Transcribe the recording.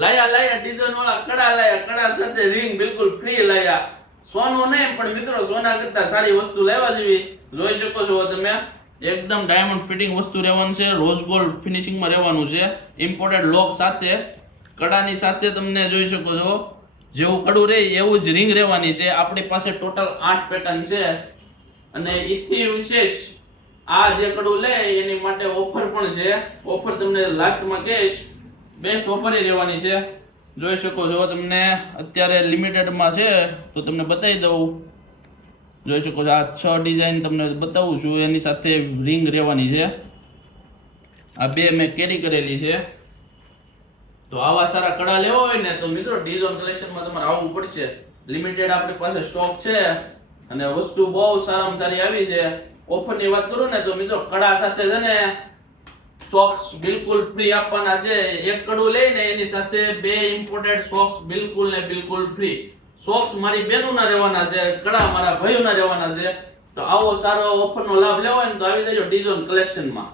લાયા ડિઝાઇન વાળા કડા લાયા, કડા સાથે રિંગ બિલકુલ ફ્રી લાયા. સોનું નહીં પણ મિત્રો સોના કરતા સારી વસ્તુ લેવા જેવી. જોઈ શકો છો તમે, એકદમ ડાયમંડ ફિટિંગ વસ્તુ રહેવાનું છે, રોઝ ગોલ્ડ ફિનિશિંગમાં રહેવાનું છે, ઇમ્પોર્ટેડ લોક સાથે, કડાની સાથે તમને જોઈ શકો છો જેવું કડું રહે એવું જ રિંગ રહેવાની છે. આપણી પાસે ટોટલ 8 પેટર્ન છે અને એથી વિશેષ આ જે કડું લે એની માટે ઓફર પણ છે. ઓફર તમને લાસ્ટમાં કહીશ, બેસ્ટ ઓફર રહેવાની છે. જોઈ શકો છો તમને અત્યારે લિમિટેડમાં છે તો તમને બતાવી દઉં. જોઈ શકો છો આ 6 ડિઝાઇન તમને બતાવું છું, એની સાથે રિંગ રહેવાની છે. આ બે મેં કેરી કરેલી છે. તો આવા સારા કડા લેવા હોય ને તો મિત્રો ડીઝોન કલેક્શનમાં તમારે આવવું પડશે. લિમિટેડ આપણી પાસે સ્ટોક છે અને વસ્તુ બહુ સારામાં સારી આવી છે. ઓફરની વાત કરું ને તો મિત્રો કડા સાથે છે ને સોક્સ બિલકુલ ફ્રી આપવાના છે. એક કડું લઈને એની સાથે 2 ઇમ્પોર્ટેડ સોક્સ બિલકુલ ને બિલકુલ ફ્રી. સોક્સ મારી બહેનોના રહેવાના છે, કડા મારા ભાઈઓના રહેવાના છે. તો આવો સારો ઓફરનો લાભ લેવો હોય ને તો આવી જજો ડીઝોન કલેક્શનમાં.